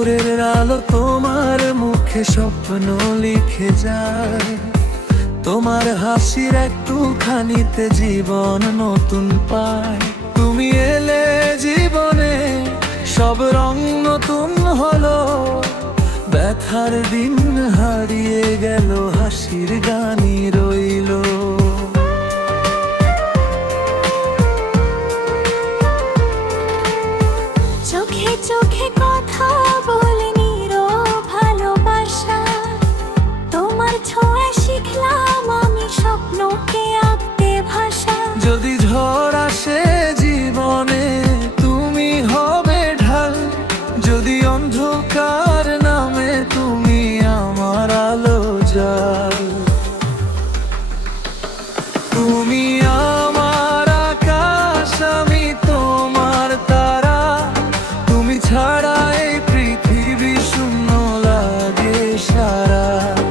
ভোরের আলো তোমার মুখে স্বপ্ন লিখে যায়, তোমার হাসির একটুখানিতে জীবন নতুন পায়। তুমি এলে জীবনে সব রং নতুন হলো, ব্যথার দিন হারিয়ে গেল, হাসির গানই রইলো। চোখে চোখে কথা বলে নীরব ভালোবাসা, তোমার ছোঁয়া শিখলাম আমি স্বপ্নকে আঁকতে ভাষা। যদি ঝড় আসে জীবনে তুমি হবে ঢাল, যদি অন্ধকার নামে তুমি আমার আলো জাল। তুমি আমার আকাশ, আমি তোমার তারা, তুমি ছাড়া এই পৃথিবী শূন্য লাগে সারা।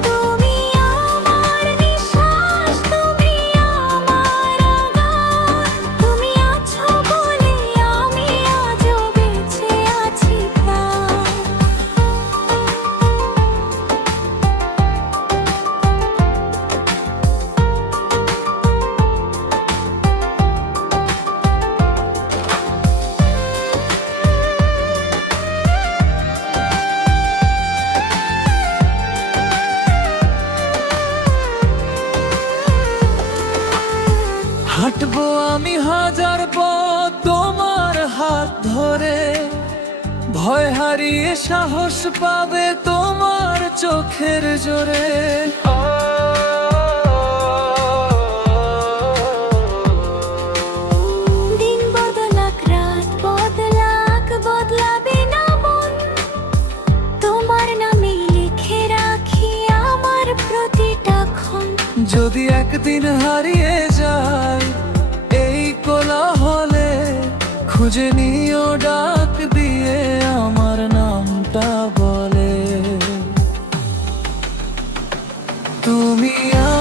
তুমি আমার নিঃশ্বাস, তুমি আমার আগান, তুমি আছো বলে আমি আজও বেঁচে আছি প্রাণ। হাঁটবো আমি হাজার পথ তোমার হাত ধরে, ভয় হারিয়ে সাহস পাবে তোমার চোখের জোরে। দিন বদলাক রাত বদলাক বদলাবে না মন, তোমার নামে লিখে রাখি আমার প্রতিটা ক্ষণ। যদি একদিন হারিয়ে যায় এই কোলাহলে, খুঁজে নিও ডাক দিয়ে আমার নামটা বলে। তুমি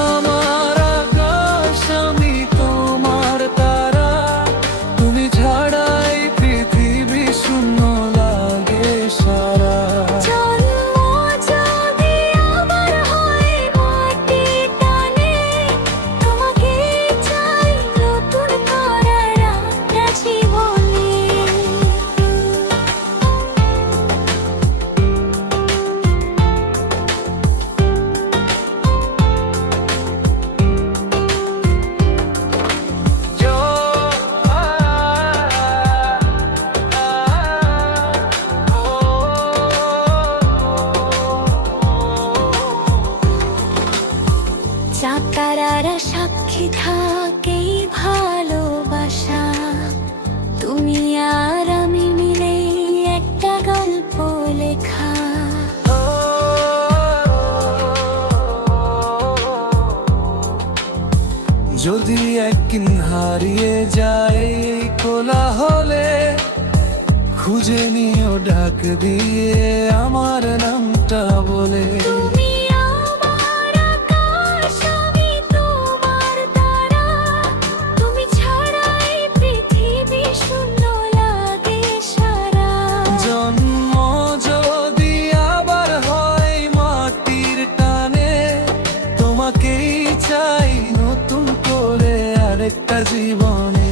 আমার আকাশ, আমি তোমার তারা, তুমি ছাড়া এই পৃথিবী শূন্য লাগে সারা। জন্ম যদি আবার হয় মাটির টানে, তোমাকে চাই নতুন করার একটা জীবনে। চাঁদ তারারা সাক্ষী থাকেই ভালোবাসা, তুমি আর আমি মিলে একটা গল্প লেখা। যদি একদিন হারিয়ে যায় এই কোলাহলে, খুঁজে নিও ডাক দিয়ে আমার নামটা বলে। তুমি আমার আকাশ, আমি তোমার তারা, তুমি ছাড়া এই পৃথিবী শূন্য লাগে সারা। জন্ম যদি আবার হয় মাটির টানে, তোমাকেই চাই নতুন করে আরেকটা জীবনে।